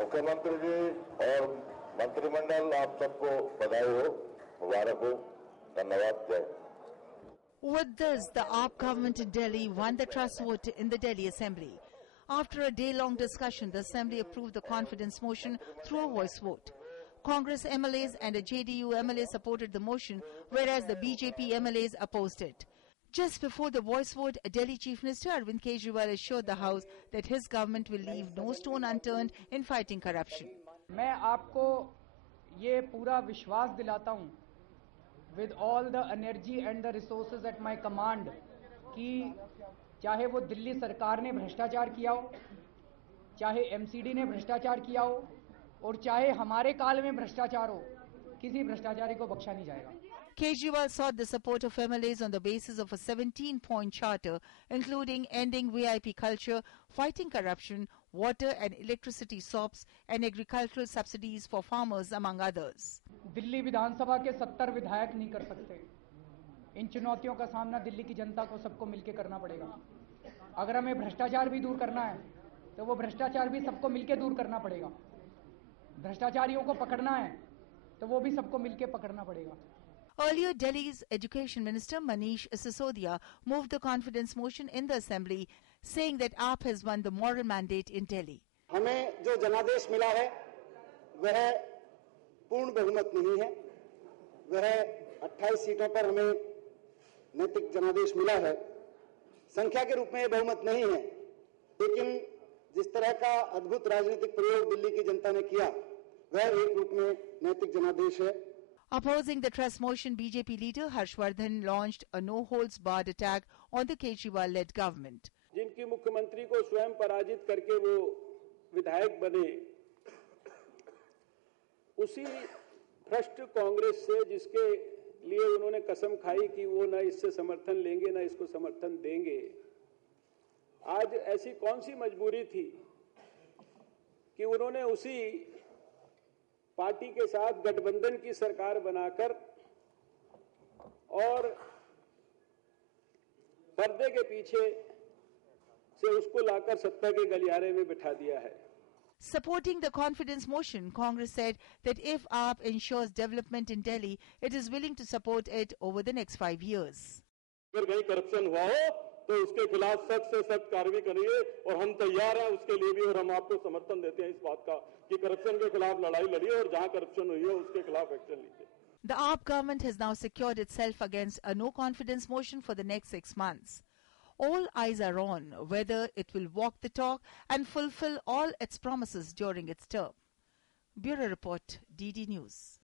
मुख्यमंत्री जी और मंत्रिमंडल आप सबको बधाई हो, मुबारक हो, धन्यवाद, जय। With this, the AAP government in Delhi won the trust vote in the Delhi Assembly. After a day-long discussion, the Assembly approved the confidence motion through a voice vote. Congress MLAs and a JDU MLA supported the motion, whereas the BJP MLAs opposed it. Just before the voice vote, Delhi Chief Minister Arvind Kejriwal assured the House that his government will leave no stone unturned in fighting corruption. मैं आपको ये पूरा विश्वास दिलाता हूँ, with all the energy and the resources at my command, कि चाहे वो दिल्ली सरकार ने भ्रष्टाचार किया हो, चाहे एमसीडी ने भ्रष्टाचार किया हो, और चाहे हमारे काल में भ्रष्टाचार हो, किसी भ्रष्टाचारी को बख्शा नहीं जाएगा. Kejriwal sought the support of MLAs on the basis of a 17-point charter, including ending VIP culture, fighting corruption, water and electricity SOPs, and agricultural subsidies for farmers, among others. Delhi विधानसभा के 70 विधायक नहीं कर सकते. इन चुनौतियों का सामना दिल्ली की जनता को सबको मिलकर करना पड़ेगा. अगर हमें भ्रष्टाचार भी दूर करना है, तो वो भ्रष्टाचार भी सबको मिलकर दूर करना पड़ेगा. भ्रष्टाचारियों को पकड़ना है, तो वो भी सबको मिलकर पकड़ना पड़ेगा. Earlier, Delhi's Education Minister Manish Sisodia moved the confidence motion in the Assembly, saying that AAP has won the moral mandate in Delhi. हमें जो जनादेश मिला है, वह पूर्ण बहुमत नहीं है. वह 28 सीटों पर हमें नैतिक जनादेश मिला है. संख्या के रूप में यह बहुमत नहीं है, लेकिन जिस तरह का अद्भुत राजनीतिक प्रयोग दिल्ली की जनता ने किया, वह एक रूप में नैतिक जनादेश है. Opposing the trust motion, BJP leader Harshvardhan launched a no-holds-barred attack on the Kejriwal-led government. जिनकी मुख्यमंत्री को स्वयं पराजित करके वो विधायक बने, उसी भ्रष्ट कांग्रेस से जिसके लिए उन्होंने कसम खाई कि वो न इससे समर्थन लेंगे न इसको समर्थन देंगे, आज ऐसी कौन सी मजबूरी थी कि उन्होंने उसी पार्टी के साथ गठबंधन की सरकार बनाकर और पर्दे के पीछे से उसको लाकर सत्ता के गलियारे में बिठा दिया है. Supporting the confidence motion, Congress said that if AAP ensures development in Delhi, it is willing to support it over the next 5 years. अगर कहीं करप्शन हुआ हो तो उसके खिलाफ सख्त से सख्त कार्रवाई करिए, और हम तैयार हैं उसके लिए भी, और हम आपको समर्थन देते हैं इस बात का कि करप्शन के खिलाफ लड़ाई लड़िए और जहां करप्शन हुई है उसके खिलाफ एक्शन लीजिए. The AAP government has now secured itself against a no-confidence motion for the next 6 months. All eyes are on whether it will walk the talk and fulfill all its promises during its term. Bureau Report, DD News.